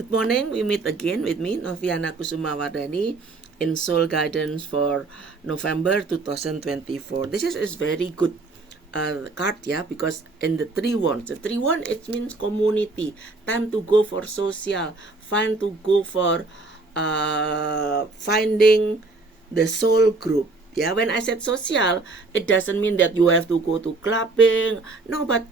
Good morning. We meet again with me, Noviana Kusumawardani, in Soul Guidance for November 2024. This is very good card, yeah, because in the 3-1, it means community, time to go for social, to go for finding the soul group. Yeah, when I said social, it doesn't mean that you have to go to clubbing. No, but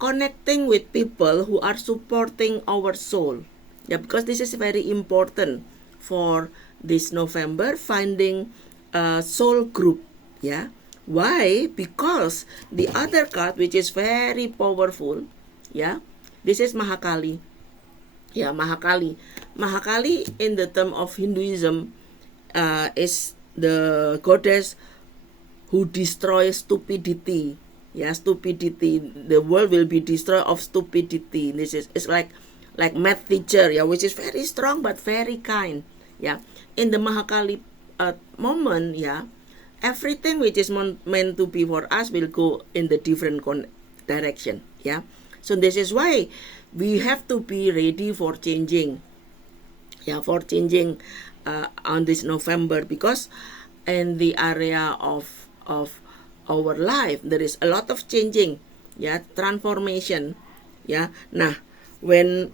connecting with people who are supporting our soul. Yeah, because this is very important for this November, finding a soul group. Yeah. Why? Because the other card, which is very powerful, yeah, this is Mahakali. Yeah, Mahakali. Mahakali in the term of Hinduism is the goddess who destroys stupidity. Yeah, stupidity. The world will be destroyed of stupidity. This is it's like math teacher, yeah, which is very strong but very kind. Yeah, in the Mahakali moment, yeah, everything which is meant to be for us will go in the different direction. Yeah, so this is why we have to be ready for changing. Yeah, for changing on this November, because in the area of our life there is a lot of changing, yeah, transformation. Yeah, nah, when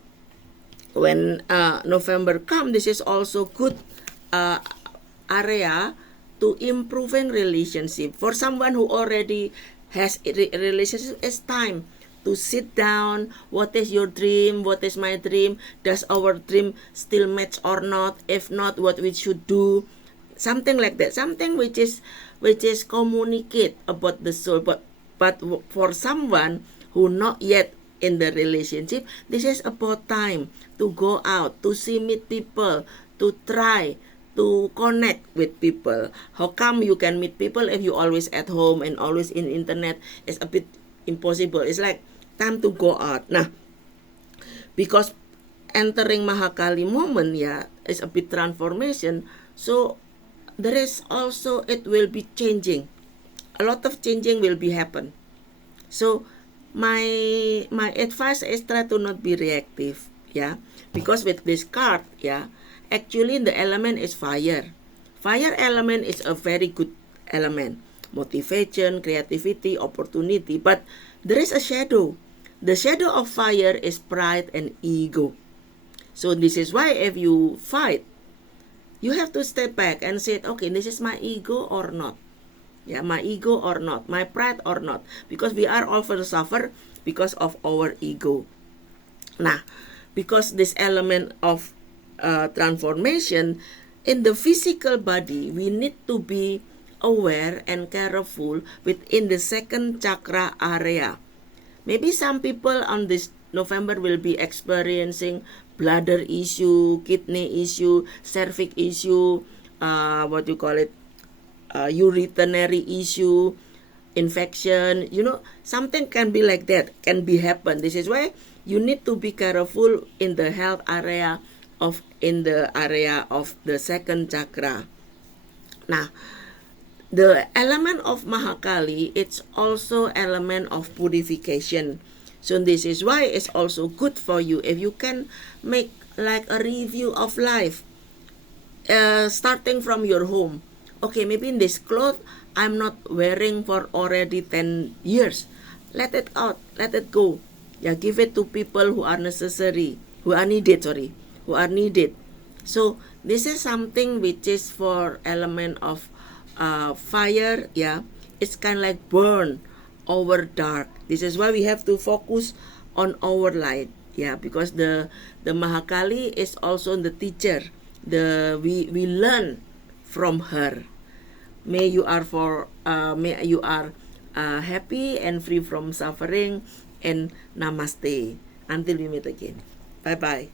November come, this is also good area to improving relationship. For someone who already has a relationship, it's time to sit down. What is your dream? What is my dream? Does our dream still match or not? If not, what we should do? Something like that. Something which is communicate about the soul. But for someone who not yet in the relationship, this is about time to go out, to meet people, to try to connect with people. How come you can meet people if you always at home and always in internet? It's a bit impossible. It's like time to go out. Nah, because entering Mahakali moment, yeah, is a bit transformation. So there is also, it will be changing. A lot of changing will be happen. So my advice is try to not be reactive, yeah, because with this card, yeah, actually the element is fire. Fire element is a very good element, motivation, creativity, opportunity, but there is a shadow. The shadow of fire is pride and ego. So this is why if you fight, you have to step back and say, okay, this is my ego or not? Yeah, my ego or not, my pride or not, because we are all will suffer because of our ego. Nah, because this element of transformation in the physical body, we need to be aware and careful within the second chakra area. Maybe some people on this November will be experiencing bladder issue, kidney issue, cervix issue, urinary issue, infection, something can be like that, can be happen. This is why you need to be careful in the health area in the area of the second chakra. Now, the element of Mahakali, it's also element of purification. So this is why it's also good for you if you can make like a review of life, starting from your home. Okay, maybe in this cloth I'm not wearing for already 10 years. Let it out, let it go. Yeah, give it to people who are needed. So this is something which is for element of fire, yeah. It's kind of like burn over dark. This is why we have to focus on our light, yeah, because the Mahakali is also the teacher. We learn from her. May you are happy and free from suffering, and namaste. Until we meet again. Bye bye.